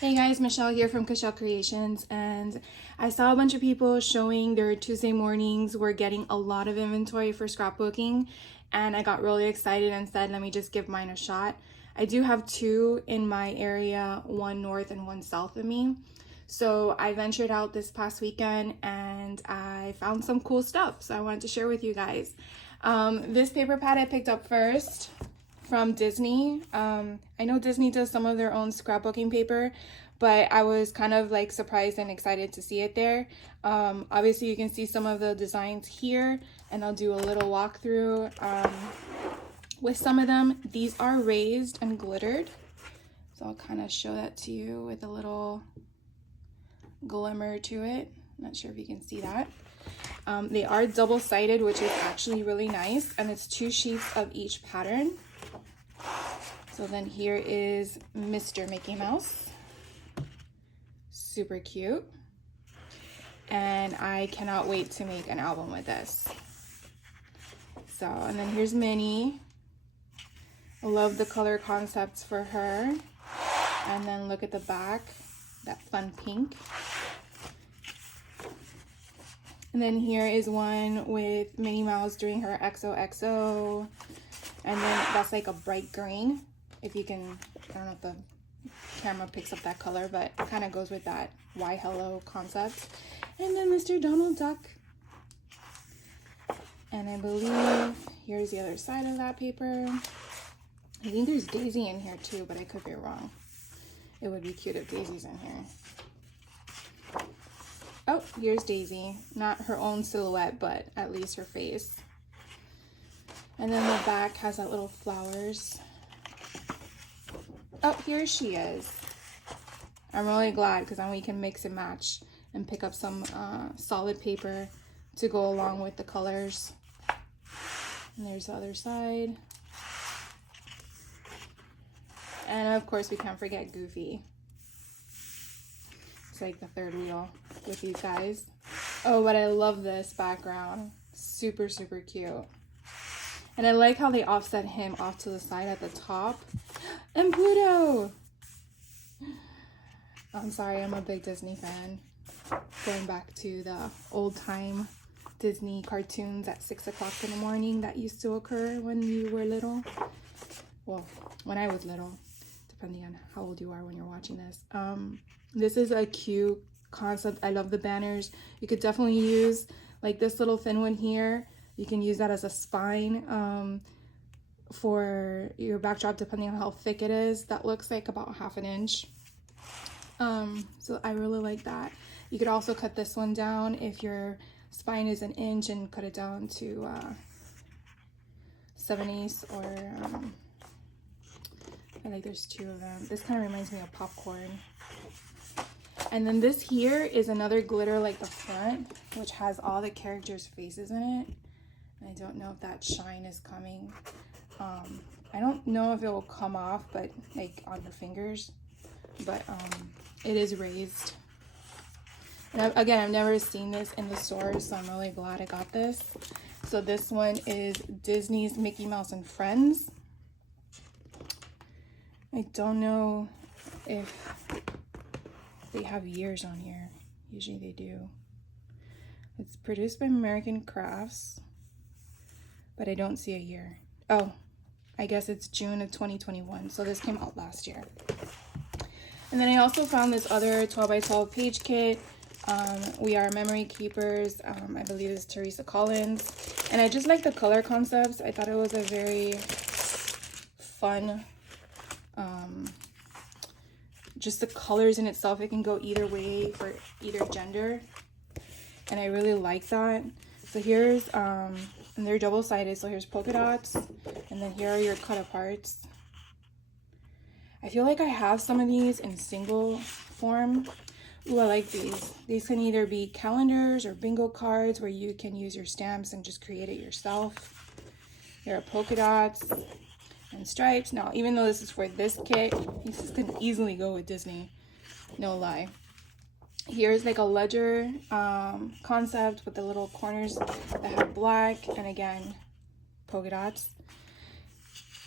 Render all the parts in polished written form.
Hey guys, Michelle here from Michelle Creations, and I saw a bunch of people showing their Tuesday mornings were getting a lot of inventory for scrapbooking, and I got really excited and said, let me just give mine a shot. I do have two in my area, one north and one south of me. So I ventured out this past weekend and I found some cool stuff, so I wanted to share with you guys. This paper pad I picked up first from Disney. I know Disney does some of their own scrapbooking paper, but I was kind of like surprised and excited to see it there. Obviously you can see some of the designs here, and I'll do a little walkthrough with some of them. These are raised and glittered, so I'll kind of show that to you with a little glimmer to it. Not sure if you can see that. They are double-sided, which is actually really nice, and it's 2 sheets of each pattern. So then here is Mr. Mickey Mouse. Super cute. And I cannot wait to make an album with this. So, and then here's Minnie. I love the color concepts for her. And then look at the back, that fun pink. And then here is one with Minnie Mouse doing her XOXO. And then that's like a bright green. If you can, I don't know if the camera picks up that color, but it kind of goes with that why hello concept. And then Mr. Donald Duck. And I believe here's the other side of that paper. I think there's Daisy in here too, but I could be wrong. It would be cute if Daisy's in here. Oh, here's Daisy. Not her own silhouette, but at least her face. And then the back has that little flowers. Oh, here she is. I'm really glad because then we can mix and match and pick up some solid paper to go along with the colors. And there's the other side. And of course we can't forget Goofy. It's like the third wheel with these guys. Oh, but I love this background. Super, super cute. And I like how they offset him off to the side at the top. And Pluto! I'm sorry, I'm a big Disney fan. Going back to the old time Disney cartoons at 6 o'clock in the morning that used to occur when you were little. Well, when I was little, depending on how old you are when you're watching this. This is a cute concept. I love the banners. You could definitely use like this little thin one here. You can use that as a spine for your backdrop, depending on how thick it is. That looks like about 1/2 inch. So I really like that. You could also cut this one down if your spine is 1 inch and cut it down to 7/8, or I like there's 2 of them. This kind of reminds me of popcorn. And then this here is another glitter like the front, which has all the characters' faces in it. I don't know if that shine is coming. I don't know if it will come off, but like on your fingers, but it is raised. And again, I've never seen this in the stores, so I'm really glad I got this. So this one is Disney's Mickey Mouse and Friends. I don't know if they have years on here. Usually they do. It's produced by American Crafts, but I don't see a year. Oh, I guess it's June of 2021. So this came out last year. And then I also found this other 12x12 page kit. We Are Memory Keepers. I believe it's Teresa Collins. And I just like the color concepts. I thought it was a very fun, just the colors in itself. It can go either way for either gender. And I really like that. So here's, and they're double-sided, so here's polka dots, and then here are your cut aparts. I feel like I have some of these in single form. Ooh, I like these. These can either be calendars or bingo cards where you can use your stamps and just create it yourself. Here are polka dots and stripes. Now, even though this is for this kit, these can easily go with Disney. No lie. Here's like a ledger concept with the little corners that have black, and again, polka dots.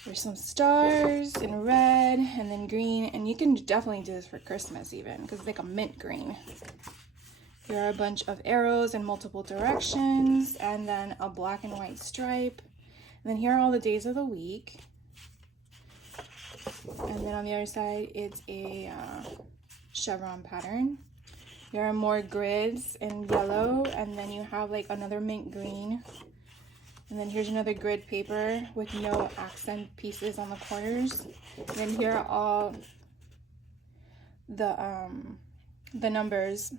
There's some stars in red and then green, and you can definitely do this for Christmas even, because it's like a mint green. Here are a bunch of arrows in multiple directions, and then a black and white stripe. And then here are all the days of the week. And then on the other side, it's a chevron pattern. There are more grids in yellow, and then you have like another mint green. And then here's another grid paper with no accent pieces on the corners. And then here are all the numbers.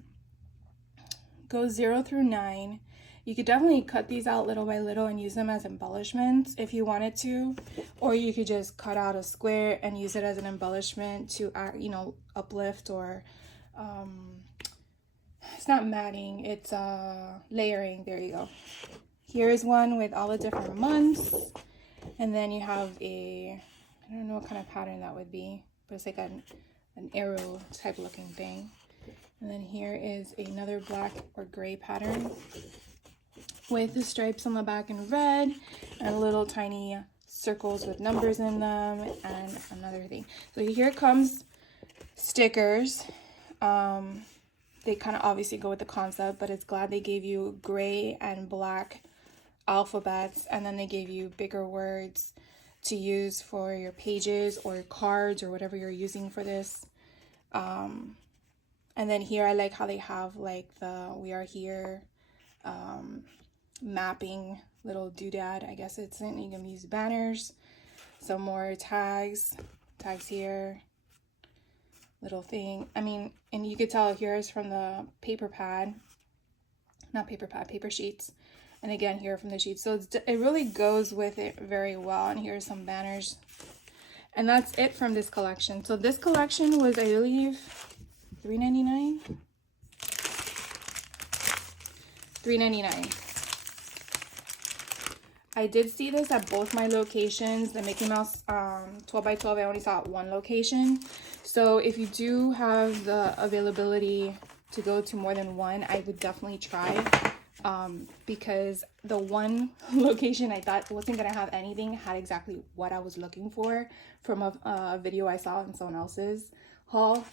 Go 0 through 9. You could definitely cut these out little by little and use them as embellishments if you wanted to, or you could just cut out a square and use it as an embellishment to, you know, uplift, or it's not matting, it's layering. There you go. Here's one with all the different months, and then you have a, I don't know what kind of pattern that would be, but it's like an arrow type looking thing. And then here is another black or gray pattern with the stripes on the back in red and little tiny circles with numbers in them, and another thing. So here comes stickers. They kind of obviously go with the concept, but it's glad they gave you gray and black alphabets, and then they gave you bigger words to use for your pages or cards or whatever you're using for this. And then here I like how they have like the "we are here" mapping little doodad, I guess it's in. You can use banners, some more tags here, little thing. I mean, and you could tell here is from the paper sheets. And again, here from the sheets. So it really goes with it very well. And here's some banners. And that's it from this collection. So this collection was, I believe, $3.99. $3.99. I did see this at both my locations. The Mickey Mouse 12 by 12, I only saw at one location. So if you do have the availability to go to more than one, I would definitely try. Because the one location I thought wasn't gonna have anything had exactly what I was looking for from a video I saw in someone else's haul.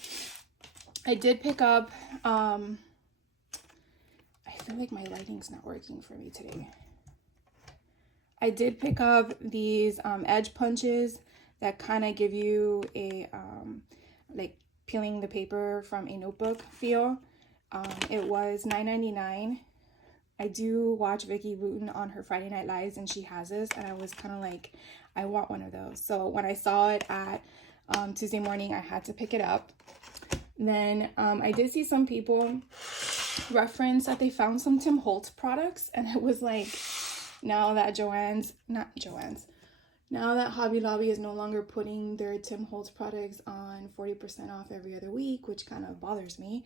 I did pick up, I feel like my lighting's not working for me today. I did pick up these edge punches that kind of give you a like peeling the paper from a notebook feel. It was $9.99. I do watch Vicky Wooten on her Friday Night Lives, and she has this, and I was kind of like, I want one of those. So when I saw it at Tuesday morning, I had to pick it up. Then I did see some people reference that they found some Tim Holtz products, and it was like, now that now that Hobby Lobby is no longer putting their Tim Holtz products on 40% off every other week, which kind of bothers me.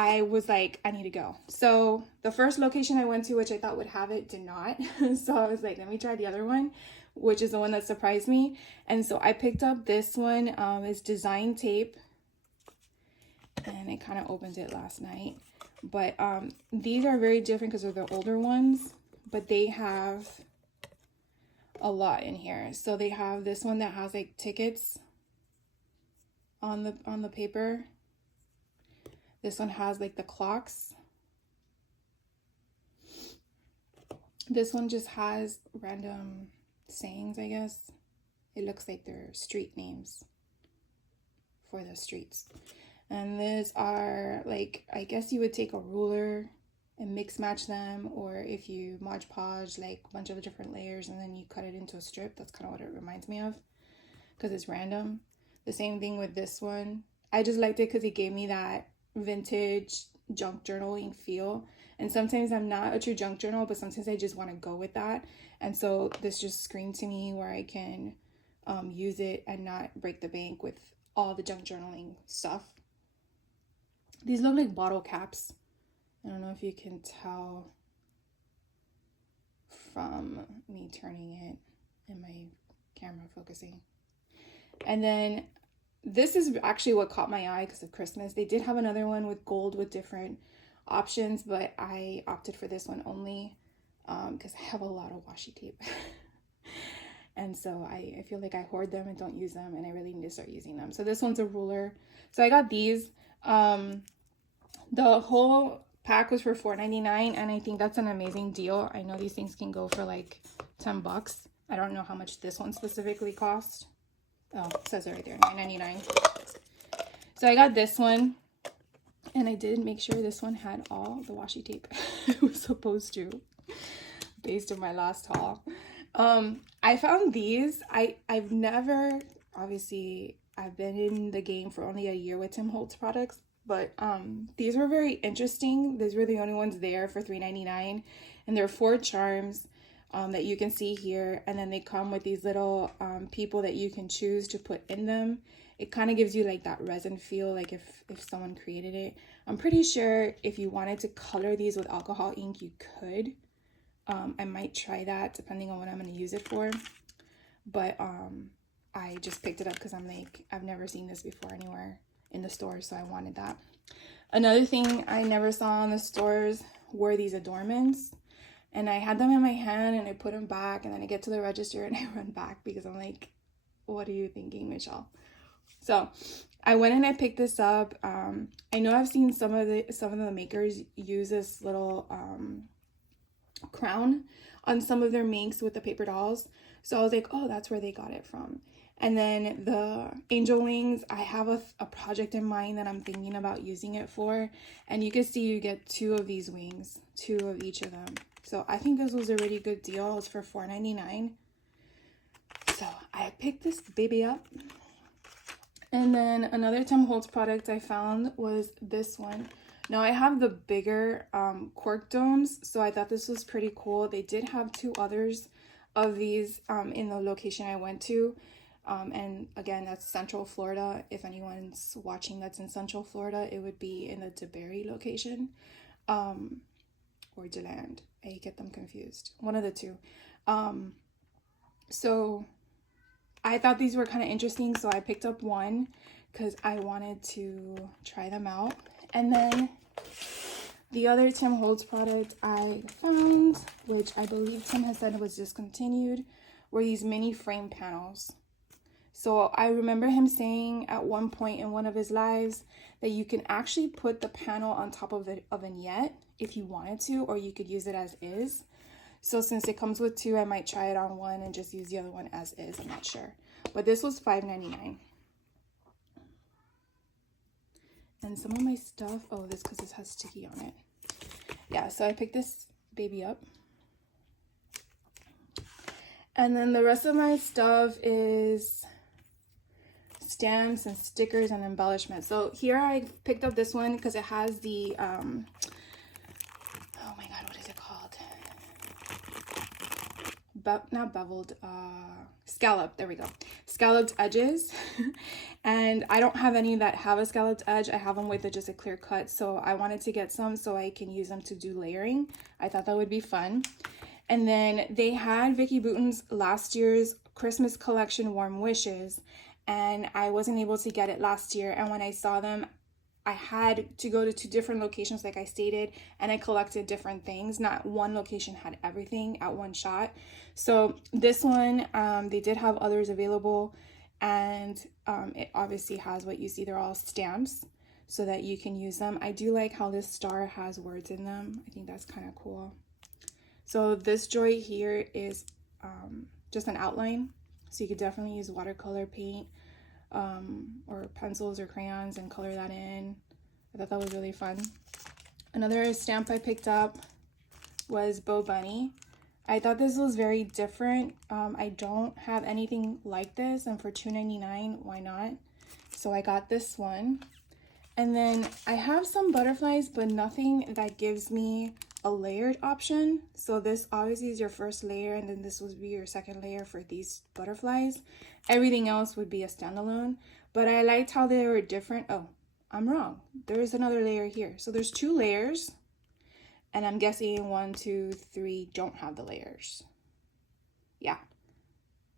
I was like, I need to go. So the first location I went to, which I thought would have it, did not. So I was like, let me try the other one, which is the one that surprised me. And so I picked up this one. It's design tape, and it kind of opened it last night. But these are very different because they're the older ones, but they have a lot in here. So they have this one that has like tickets on the paper. This one has like the clocks. This one just has random sayings, I guess. It looks like they're street names for the streets. And these are like, I guess you would take a ruler and mix match them, or if you Mod Podge like a bunch of different layers and then you cut it into a strip. That's kind of what it reminds me of, because it's random. The same thing with this one. I just liked it because it gave me that vintage junk journaling feel, and sometimes I'm not a true junk journal, but sometimes I just want to go with that, and so this just screamed to me where I can use it and not break the bank with all the junk journaling stuff. These look like bottle caps. I don't know if you can tell from me turning it and my camera focusing. And then this is actually what caught my eye because of Christmas. They did have another one with gold with different options, but I opted for this one only because I have a lot of washi tape. And so I feel like I hoard them and don't use them, and I really need to start using them. So this one's a ruler. So I got these. The whole pack was for $4.99, and I think that's an amazing deal. I know these things can go for like 10 bucks. I don't know how much this one specifically cost. Oh, it says it right there, $9.99. So I got this one, and I did make sure this one had all the washi tape it was supposed to, based on my last haul. I found these. I've never, obviously, I've been in the game for only a year with Tim Holtz products, but these were very interesting. These were the only ones there for $3.99, and there are 4 charms that you can see here, and then they come with these little people that you can choose to put in them. It kind of gives you like that resin feel, like if someone created it. I'm pretty sure if you wanted to color these with alcohol ink, you could. I might try that depending on what I'm going to use it for. But I just picked it up because I'm like, I've never seen this before anywhere in the store, so I wanted that. Another thing I never saw in the stores were these adornments. And I had them in my hand and I put them back, and then I get to the register and I run back because I'm like, what are you thinking, Michelle? So I went and I picked this up. I know I've seen some of the makers use this little crown on some of their minks with the paper dolls. So I was like, oh, that's where they got it from. And then the angel wings, I have a project in mind that I'm thinking about using it for. And you can see you get 2 of these wings, 2 of each of them. So I think this was a really good deal. It was for $4.99. So I picked this baby up. And then another Tim Holtz product I found was this one. Now I have the bigger cork domes, so I thought this was pretty cool. They did have 2 others of these in the location I went to. And again, that's Central Florida. If anyone's watching that's in Central Florida, it would be in the DeBerry location. Or DeLand. I get them confused. One of the 2. So I thought these were kind of interesting, so I picked up one because I wanted to try them out. And then the other Tim Holtz product I found, which I believe Tim has said was discontinued, were these mini frame panels. So I remember him saying at one point in one of his lives that you can actually put the panel on top of a vignette if you wanted to, or you could use it as is. So since it comes with 2, I might try it on one and just use the other one as is. I'm not sure. But this was $5.99. And some of my stuff, oh, this because this has sticky on it. Yeah, so I picked this baby up. And then the rest of my stuff is stamps and stickers and embellishments. So here I picked up this one because it has the oh my god, what is it called? Not beveled, scalloped. There we go. Scalloped edges. And I don't have any that have a scalloped edge. I have them with just a clear cut. So I wanted to get some so I can use them to do layering. I thought that would be fun. And then they had Vicky Bouton's last year's Christmas collection, Warm Wishes. And I wasn't able to get it last year. And when I saw them, I had to go to 2 different locations like I stated, and I collected different things. Not one location had everything at one shot. So this one, they did have others available, and it obviously has what you see. They're all stamps so that you can use them. I do like how this star has words in them. I think that's kind of cool. So this joy here is just an outline. So you could definitely use watercolor paint or pencils or crayons and color that in. I thought that was really fun. Another stamp I picked up was Bo Bunny. I thought this was very different. I don't have anything like this, and for $2.99, why not? So I got this one. And then I have some butterflies, but nothing that gives me a layered option. So this obviously is your first layer, and then this would be your second layer for these butterflies. Everything else would be a standalone, but I liked how they were different. Oh, I'm wrong. There's another layer here. So there's 2 layers, and I'm guessing 1, 2, 3 don't have the layers. Yeah,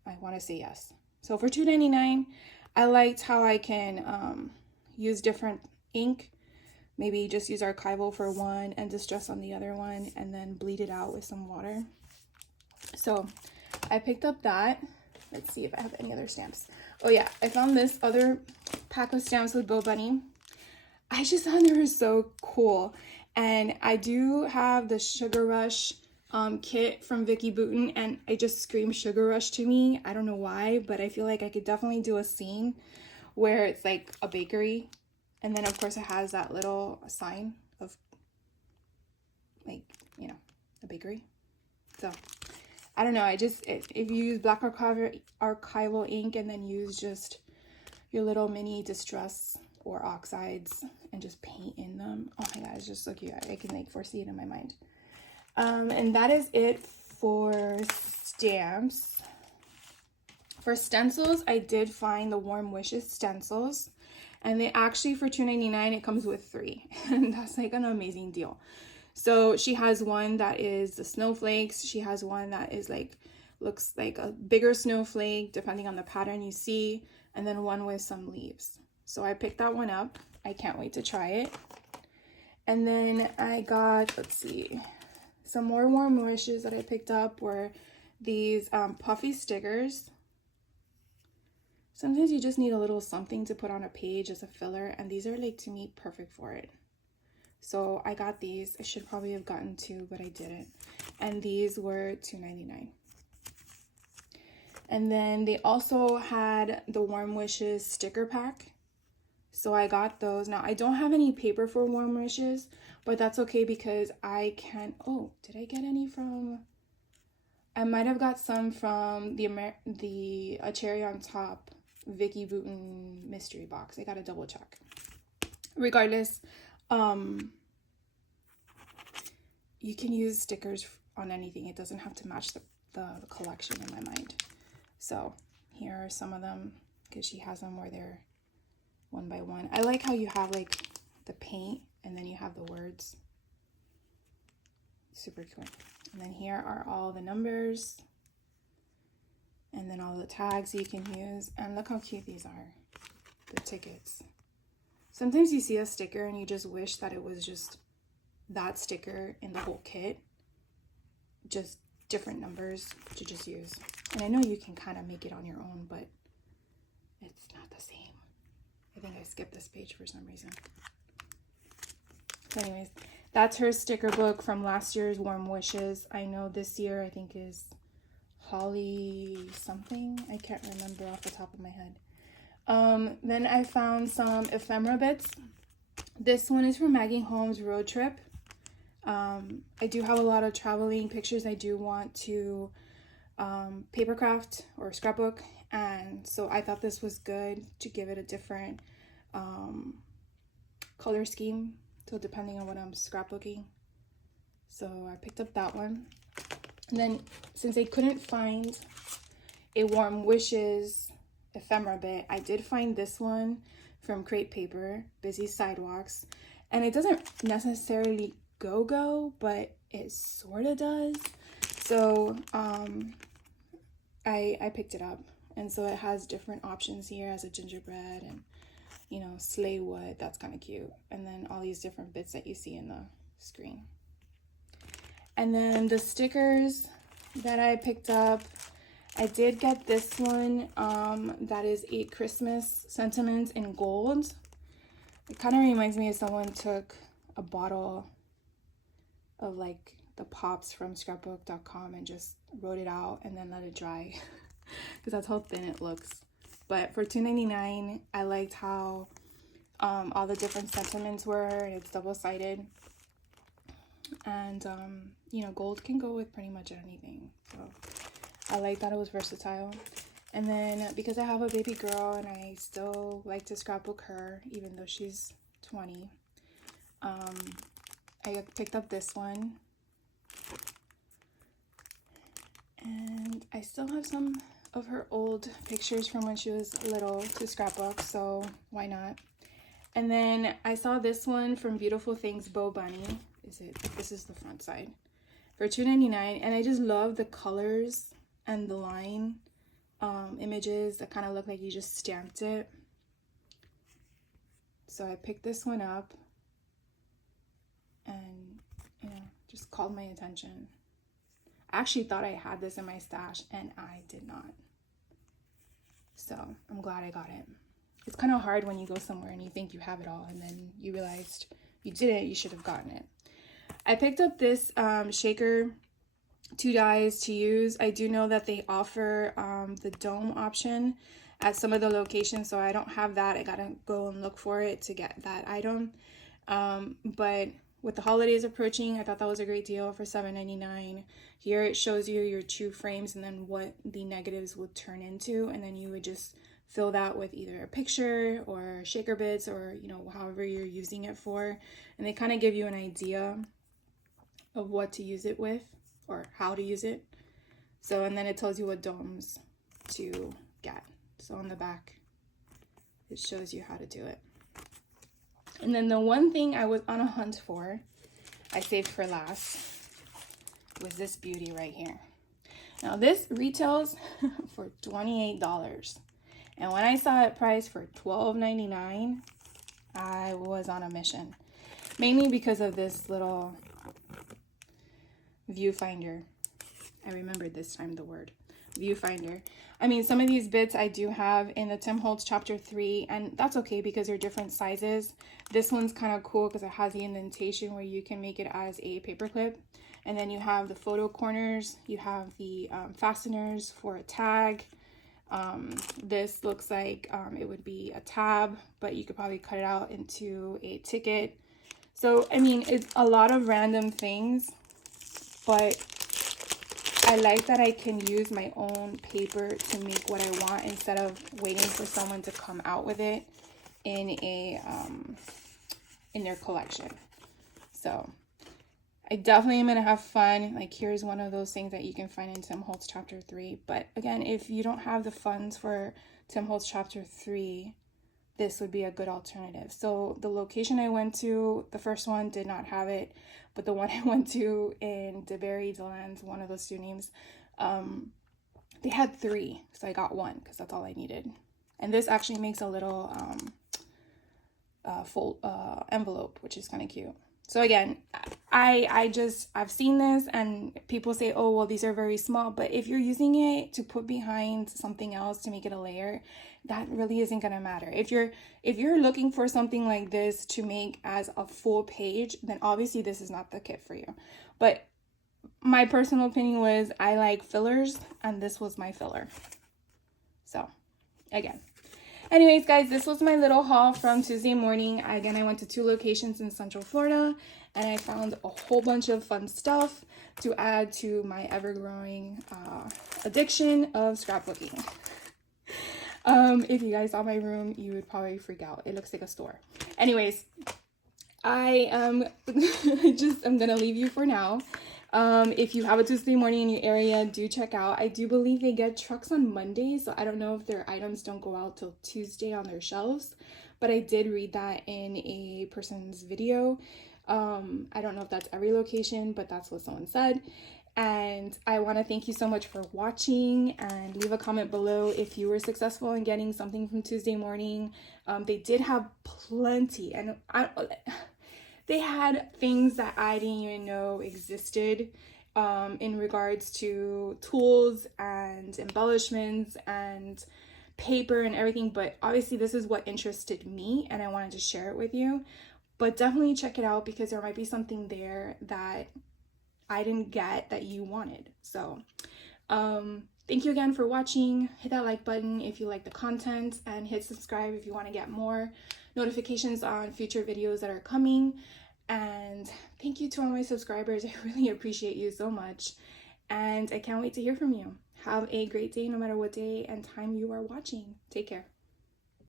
I want to say yes. So for $2.99, I liked how I can use different ink. Maybe just use archival for one and distress on the other one, and then bleed it out with some water. So I picked up that. Let's see if I have any other stamps. Oh yeah, I found this other pack of stamps with Bo Bunny. I just thought they were so cool. And I do have the Sugar Rush kit from Vicky Boutin, and it just screams Sugar Rush to me. I don't know why, but I feel like I could definitely do a scene where it's like a bakery, and then of course it has that little sign of like, you know, a bakery. So I don't know, if you use black archival ink and then use just your little mini distress or oxides and just paint in them, oh my god, it's just so cute. I can like foresee it in my mind. And that is it for stamps. For stencils, I did find the Warm Wishes stencils, and they actually, for $2.99, it comes with 3, and that's like an amazing deal. So she has one that is the snowflakes. She has one that is like, looks like a bigger snowflake depending on the pattern you see, and then one with some leaves. So I picked that one up. I can't wait to try it. And then I got, let's see, some more Warm Wishes that I picked up were these Puffy Stickers. Sometimes you just need a little something to put on a page as a filler, and these are like, to me, perfect for it. So I got these. I should probably have gotten 2, but I didn't. And these were $2.99. And then they also had the Warm Wishes sticker pack. So I got those. Now, I don't have any paper for Warm Wishes, but that's okay because I can... Oh, did I get any from... I might have got some from the A Cherry on Top Vicky Boutin mystery box. I gotta double check. Regardless, you can use stickers on anything. It doesn't have to match the collection in my mind. So here are some of them, because she has them where they're one by one. I like how you have like the paint and then you have the words. Super cool. And then here are all the numbers, and then all the tags you can use. And look how cute these are, the tickets. Sometimes you see a sticker and you just wish that it was just that sticker in the whole kit, just different numbers to just use. And I know you can kind of make it on your own, but it's not the same. I think I skipped this page for some reason. So anyways, that's her sticker book from last year's Warm Wishes. I know this year I think is Holly something. I can't remember off the top of my head. Then I found some ephemera bits. This one is from Maggie Holmes' Road Trip. I do have a lot of traveling pictures I do want to papercraft or scrapbook, and so I thought this was good to give it a different color scheme, so depending on what I'm scrapbooking. So I picked up that one. And then since I couldn't find a Warm Wishes ephemera bit, I did find this one from Crepe Paper, Busy Sidewalks, and it doesn't necessarily go, but it sort of does. So I picked it up, and so it has different options here as a gingerbread and, you know, sleigh wood. That's kind of cute. And then all these different bits that you see in the screen. And then the stickers that I picked up, I did get this one that is 8 Christmas sentiments in gold. It kind of reminds me of someone took a bottle of like the pops from scrapbook.com and just wrote it out and then let it dry, because that's how thin it looks. But for $2.99, I liked how all the different sentiments were, and it's double-sided. And you know, gold can go with pretty much anything, so I like that it was versatile. And then because I have a baby girl and I still like to scrapbook her even though she's 20, I picked up this one, and I still have some of her old pictures from when she was little to scrapbook, so why not? And then I saw this one from Beautiful Things Bo Bunny. This is the front side, for $2.99, and I just love the colors and the line images that kind of look like you just stamped it. So I picked this one up, and you know, just called my attention. I actually thought I had this in my stash, and I did not. So I'm glad I got it. It's kind of hard when you go somewhere and you think you have it all and then you realized you didn't, you should have gotten it. I picked up this shaker, 2 dies to use. I do know that they offer the dome option at some of the locations, so I don't have that. I gotta go and look for it to get that item. But with the holidays approaching, I thought that was a great deal for $7.99. Here it shows you your 2 frames and then what the negatives would turn into, and then you would just fill that with either a picture or shaker bits or, you know, however you're using it for. And they kind of give you an idea of what to use it with or how to use it. So, and then it tells you what domes to get. So on the back, it shows you how to do it. And then the one thing I was on a hunt for, I saved for last, was this beauty right here. Now this retails for $28. And when I saw it priced for $12.99, I was on a mission. Mainly because of this little viewfinder. I remembered this time the word viewfinder. I mean, some of these bits I do have in the Tim Holtz chapter 3, and that's okay because they're different sizes. This one's kind of cool because it has the indentation where you can make it as a paperclip. And then you have the photo corners, you have the fasteners for a tag. This looks like it would be a tab, but you could probably cut it out into a ticket. So, I mean, it's a lot of random things, but I like that I can use my own paper to make what I want instead of waiting for someone to come out with it in a in their collection. So I definitely am gonna have fun. Like, here's one of those things that you can find in Tim Holtz chapter 3. But again, if you don't have the funds for Tim Holtz chapter 3, this would be a good alternative. So the location I went to, the first one did not have it, but the one I went to in DeBerry, DeLand, one of those 2 names, they had 3, so I got 1 because that's all I needed. And this actually makes a little full envelope, which is kind of cute. So again, I've seen this and people say, oh, well, these are very small, but if you're using it to put behind something else to make it a layer, that really isn't going to matter. If you're looking for something like this to make as a full page, then obviously this is not the kit for you. But my personal opinion was I like fillers, and this was my filler. So again, anyways, guys, this was my little haul from Tuesday morning. Again, I went to 2 locations in Central Florida, and I found a whole bunch of fun stuff to add to my ever-growing addiction of scrapbooking. If you guys saw my room, you would probably freak out. It looks like a store. Anyways, I am I'm gonna leave you for now. If you have a Tuesday morning in your area, do check out. I do believe they get trucks on Mondays, so I don't know if their items don't go out till Tuesday on their shelves, but I did read that in a person's video. I don't know if that's every location, but that's what someone said. And I want to thank you so much for watching, and leave a comment below if you were successful in getting something from Tuesday morning. They did have plenty, and they had things that I didn't even know existed in regards to tools and embellishments and paper and everything. But obviously this is what interested me and I wanted to share it with you. But definitely check it out because there might be something there that I didn't get that you wanted. So thank you again for watching. Hit that like button if you like the content, and hit subscribe if you want to get more notifications on future videos that are coming. And thank you to all my subscribers. I really appreciate you so much, and I can't wait to hear from you. Have a great day no matter what day and time you are watching. Take care.